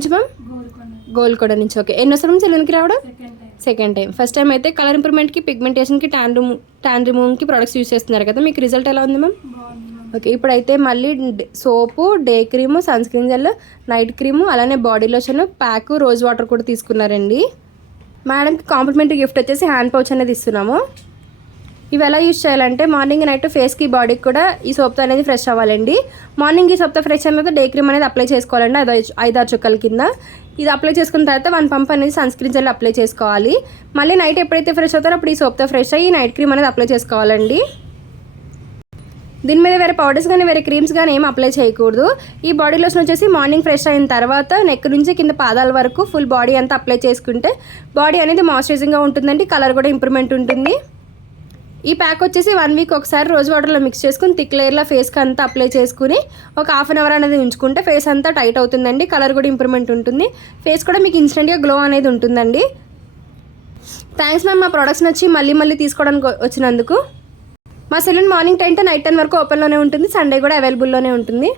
నుంచి మ్యామ్? గోల్కొండ నుంచి. Okay, ఎన్నోసారి ma'am సెలూన్కి రావడం? Second time. ఫస్ట్ టైం అయితే కలర్ ఇంప్రూవ్మెంట్కి, పిగ్మెంటేషన్కి, ట్యాన్ రిమూవ్కి ప్రొడక్ట్స్ యూస్ చేస్తున్నారు కదా, మీకు రిజల్ట్ ఎలా ఉంది మ్యామ్? ఓకే, ఇప్పుడైతే మళ్ళీ soap, day cream, sun screen gel, night cream, అలానే body lotion, pack, rose water కూడా తీసుకున్నారండి. మేడంకి కాంప్లిమెంటరీ గిఫ్ట్ వచ్చేసి హ్యాండ్ పౌచ్ అనేది ఇస్తున్నాము. ఇవి ఎలా యూజ్ చేయాలంటే మార్నింగ్ నైట్ ఫేస్కి, బాడీకి కూడా ఈ సోప్తో అనేది ఫ్రెష్ అవ్వాలండి. మార్నింగ్ ఈ సోప్తో ఫ్రెష్ అయిన తర్వాత డే క్రీమ్ అనేది అప్లై చేసుకోవాలండి 5-6 చుక్కల కింద. ఇది అప్లై చేసుకున్న తర్వాత 1 పంప్ అనేది సన్ స్క్రీన్ జెల్ అప్లై చేసుకోవాలి. మళ్ళీ నైట్ ఎప్పుడైతే ఫ్రెష్ అవుతారో అప్పుడు ఈ సోప్తో ఫ్రెష్ అయ్యి నైట్ క్రీమ్ అనేది అప్లై చేసుకోవాలండి. దీని మీద వేరే పౌడర్స్ కానీ వేరే క్రీమ్స్ కానీ ఏం అప్లై చేయకూడదు. ఈ బాడీ లోషన్ వచ్చేసి మార్నింగ్ ఫ్రెష్ అయిన తర్వాత నెక్ నుంచి కింద పాదాల వరకు ఫుల్ బాడీ అంతా అప్లై చేసుకుంటే బాడీ అనేది మాయిశ్చరైజింగ్గా ఉంటుందండి, కలర్ కూడా ఇంప్రూవ్మెంట్ ఉంటుంది. ఈ ప్యాక్ వచ్చేసి 1 వీక్ ఒకసారి రోజ్ వాటర్లో మిక్స్ చేసుకుని థిక్ లేయర్లో ఫేస్కి అంతా అప్లై చేసుకుని ఒక హాఫ్ అన్ అవర్ అనేది ఉంచుకుంటే ఫేస్ అంతా టైట్ అవుతుందండి, కలర్ కూడా ఇంప్రూవ్మెంట్ ఉంటుంది, ఫేస్ కూడా మీకు ఇన్స్టెంట్గా గ్లో అనేది ఉంటుందండి. థ్యాంక్స్ మ్యామ్, మా ప్రొడక్ట్స్ నచ్చి మళ్ళీ తీసుకోవడానికి వచ్చినందుకు. మా సెలూన్ మార్నింగ్ 10 to నైట్ 10 వరకు ఓపెన్లోనే ఉంటుంది, సండే కూడా అవైలబుల్లోనే ఉంటుంది.